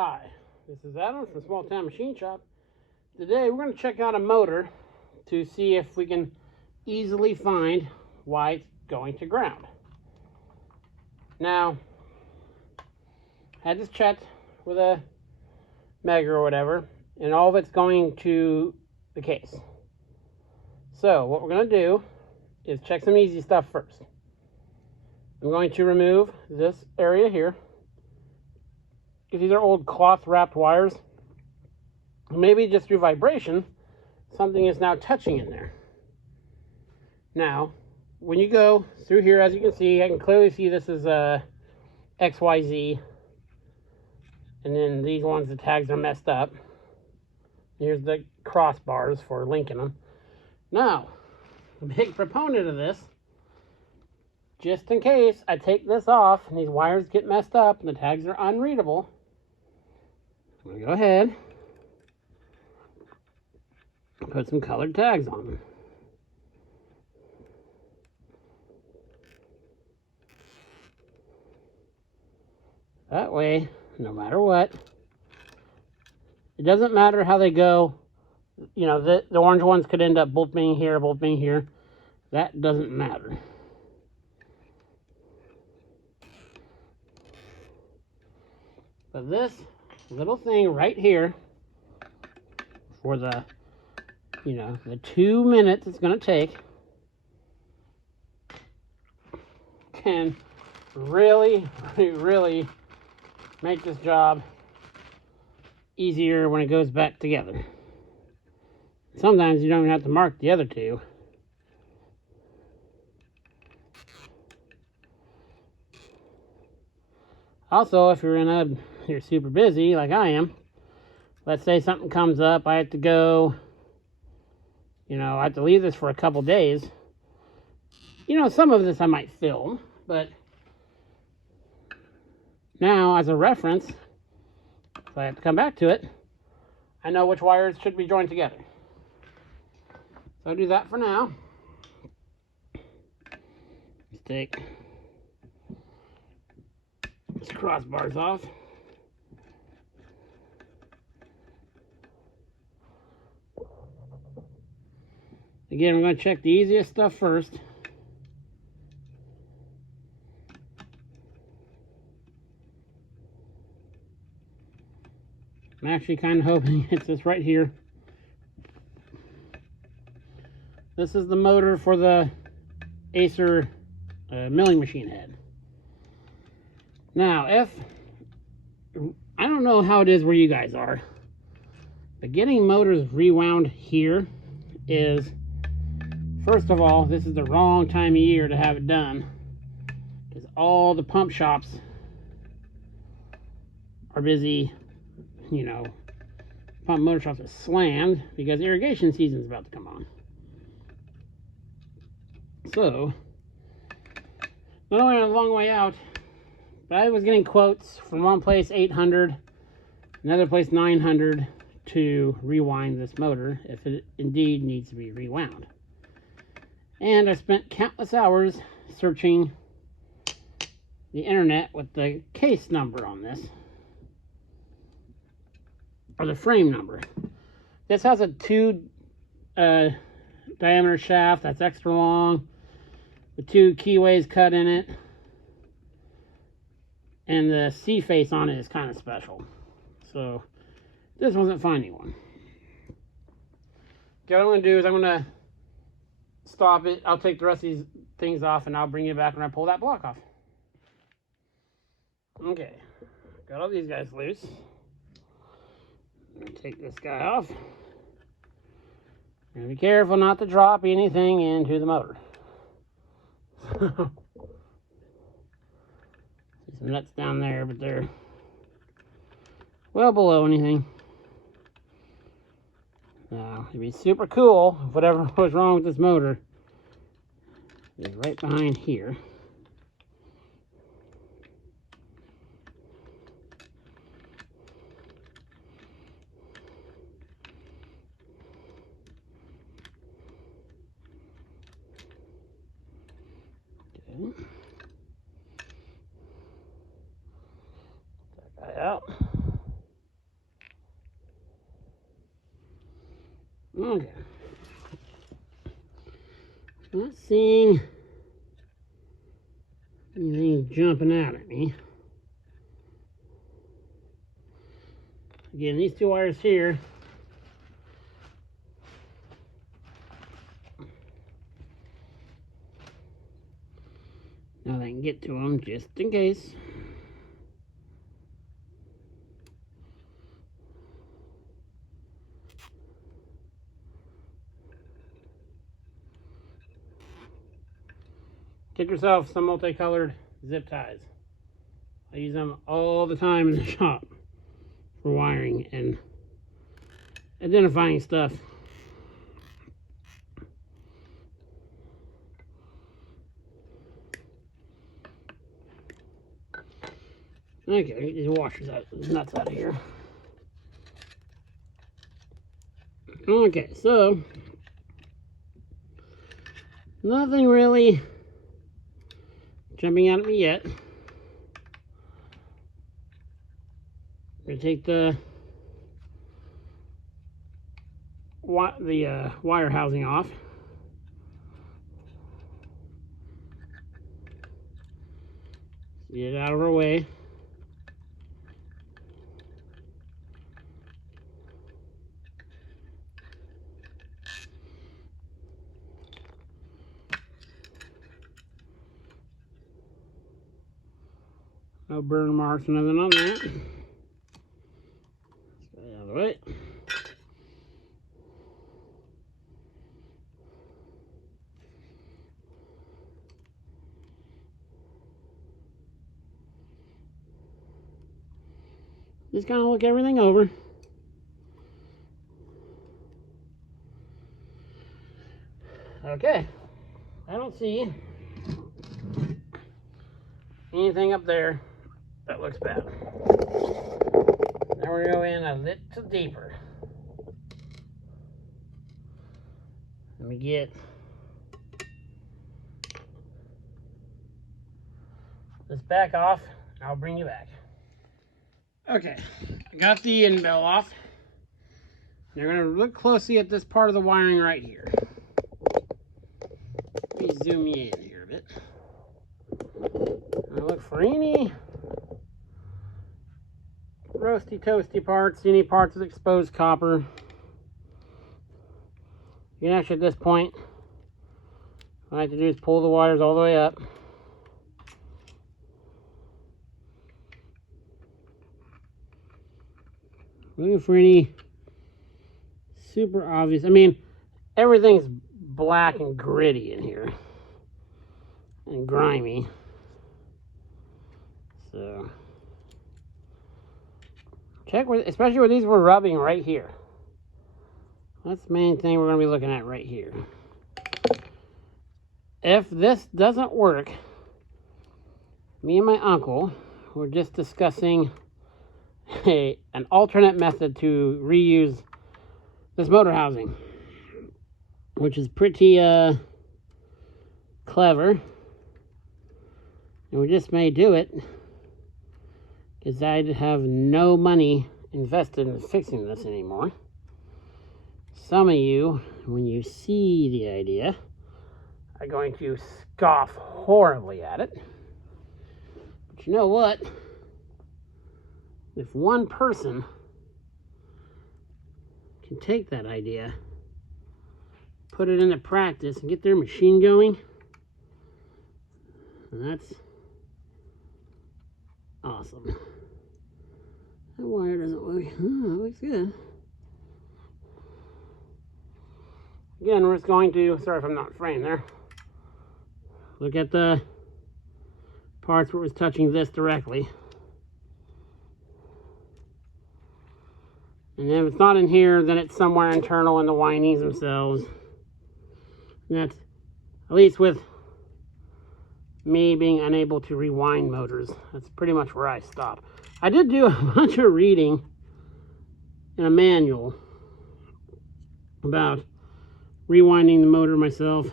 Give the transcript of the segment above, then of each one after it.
Hi, this is Adam from Small Town Machine Shop. Today we're going to check out a motor to see if we can easily find why it's going to ground. Now, I had this checked with a Mega or whatever, and all of it's going to the case. So what we're going to do is check some easy stuff first. I'm going to remove this area here. If these are old cloth wrapped wires, maybe just through vibration, something is now touching in there. Now, when you go through here, as you can see, I can clearly see this is a XYZ. And then these ones, the tags are messed up. Here's the crossbars for linking them. Now, a big proponent of this, just in case I take this off and these wires get messed up and the tags are unreadable, I'm going to go ahead and put some colored tags on them. That way, no matter what, it doesn't matter how they go. You know, the orange ones could end up both being here, both being here. That doesn't matter. But this little thing right here, for the, the 2 minutes it's going to take, can really, really make this job easier when it goes back together. Sometimes you don't even have to mark the other two. Also, if you're super busy like I am, let's say something comes up, I have to go, I have to leave this for a couple days. Some of this I might film, but now as a reference, if I have to come back to it, I know which wires should be joined together. So I'll do that for now. Let's take these crossbars off. Again, we're going to check the easiest stuff first. I'm actually kind of hoping it's this right here. This is the motor for the Acer milling machine head. Now, I don't know how it is where you guys are, but getting motors rewound here is, first of all, this is the wrong time of year to have it done, because all the pump shops are busy. Pump motor shops are slammed because irrigation season is about to come on. So, not only a long way out, but I was getting quotes from one place $800, another place $900 to rewind this motor if it indeed needs to be rewound. And I spent countless hours searching the internet with the case number on this, or the frame number. This has a 2 diameter shaft that's extra long, with 2 keyways cut in it, and the C face on it is kind of special. So this wasn't finding one. Okay, what I'm going to do is I'm going to stop it. I'll take the rest of these things off and I'll bring you back when I pull that block off. Okay, got all these guys loose. I'm going to take this guy off. And be careful not to drop anything into the motor. See some nuts down there, but they're well below anything. Now, it'd be super cool if whatever was wrong with this motor is right behind here. Okay. That guy out. Okay. Not seeing anything jumping out at me. Again, these two wires here, now I can get to them just in case. Get yourself some multicolored zip ties. I use them all the time in the shop for wiring and identifying stuff. Okay, get these washers out, nuts out of here. Okay, so nothing really jumping out at me yet. I'm gonna take the wire housing off. Get it out of our way. No burn marks, nothing on that. Let's get it out of the way. Just kind of look everything over. Okay, I don't see anything up there that looks bad. Now we're going to go in a little deeper. Let me get this back off, and I'll bring you back. Okay, I got the end bell off. Now we're going to look closely at this part of the wiring right here. Let me zoom you in here a bit. I look for any roasty toasty parts, any parts of exposed copper. You can actually, at this point, what I have to do is pull the wires all the way up. Looking for any super obvious, I mean, everything's black and gritty in here and grimy. So check with, especially with these we're rubbing right here. That's the main thing we're going to be looking at right here. If this doesn't work, me and my uncle were just discussing an alternate method to reuse this motor housing, which is pretty clever, and we just may do it because I have no money invested in fixing this anymore. Some of you, when you see the idea, are going to scoff horribly at it. But you know what? If one person can take that idea, put it into practice, and get their machine going, and that's awesome. That wire doesn't look, oh, that looks good. Again, we're just going to, sorry if I'm not framed there, look at the parts where it was touching this directly. And if it's not in here, then it's somewhere internal in the windings themselves. And that's, at least with me being unable to rewind motors, that's pretty much where I stop. I did do a bunch of reading in a manual about rewinding the motor myself,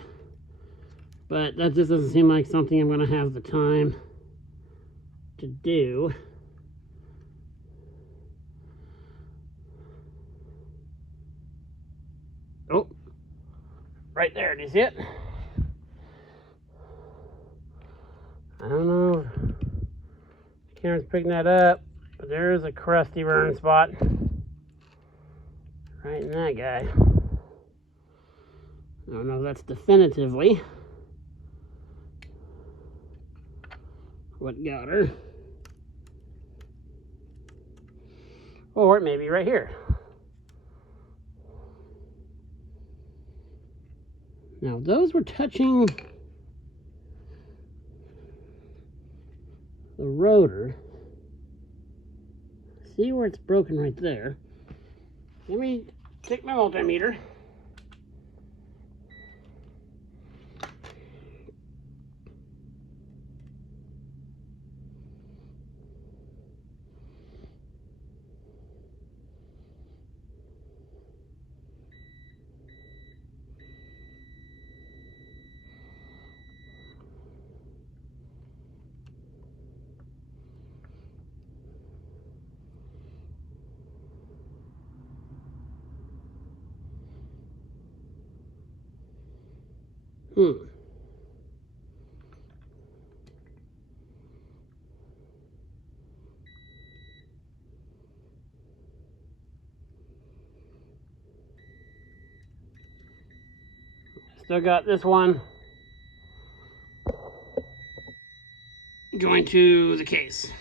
but that just doesn't seem like something I'm going to have the time to do. right there. Do you see it? I don't know if camera's picking that up, but there's a crusty burn spot right in that guy. I don't know if that's definitively what got her. Or it may be right here. Now, those were touching the rotor. See where it's broken right there. Let me take my multimeter. Still got this one going to the case.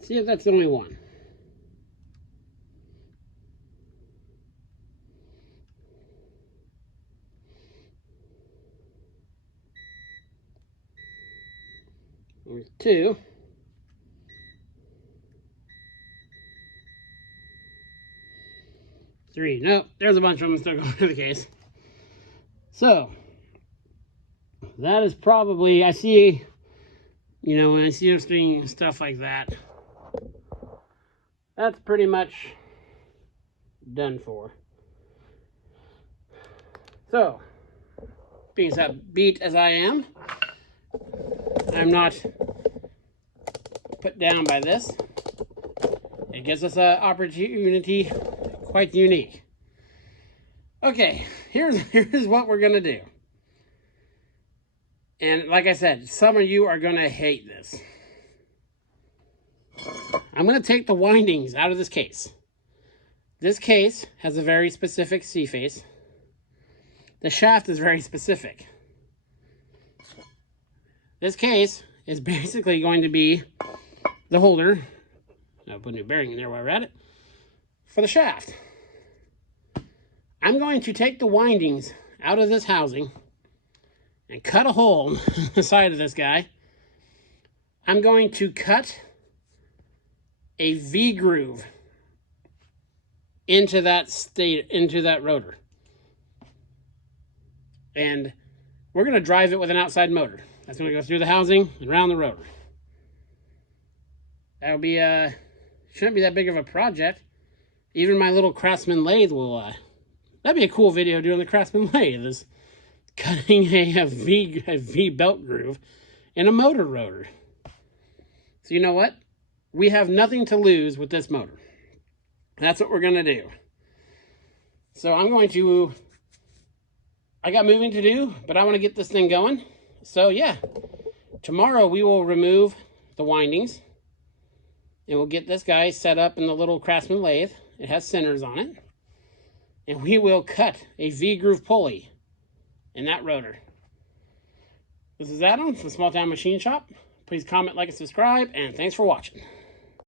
See if that's the only one. There's two. Three. Nope, there's a bunch of them still going to the case. So, that is probably, I see, you know, when I see them stuff like that, that's pretty much done for. So, being as beat as I am, I'm not put down by this. It gives us an opportunity quite unique. Okay, here's what we're gonna do. And like I said, some of you are gonna hate this. I'm gonna take the windings out of this case. This case has a very specific C-face. The shaft is very specific. This case is basically going to be the holder. I'll put a new bearing in there while we're at it. For the shaft. I'm going to take the windings out of this housing and cut a hole in the side of this guy. I'm going to cut a V groove into that rotor. And we're going to drive it with an outside motor. That's going to go through the housing and around the rotor. That'll be shouldn't be that big of a project. Even my little Craftsman lathe will that'd be a cool video doing the Craftsman lathe, is cutting a V belt groove in a motor rotor. So you know what? We have nothing to lose with this motor. That's what we're going to do. So I got moving to do, but I want to get this thing going. So yeah, tomorrow we will remove the windings and we'll get this guy set up in the little Craftsman lathe. It has centers on it. And we will cut a V-groove pulley in that rotor. This is Adam from Small Town Machine Shop. Please comment, like, and subscribe, and thanks for watching.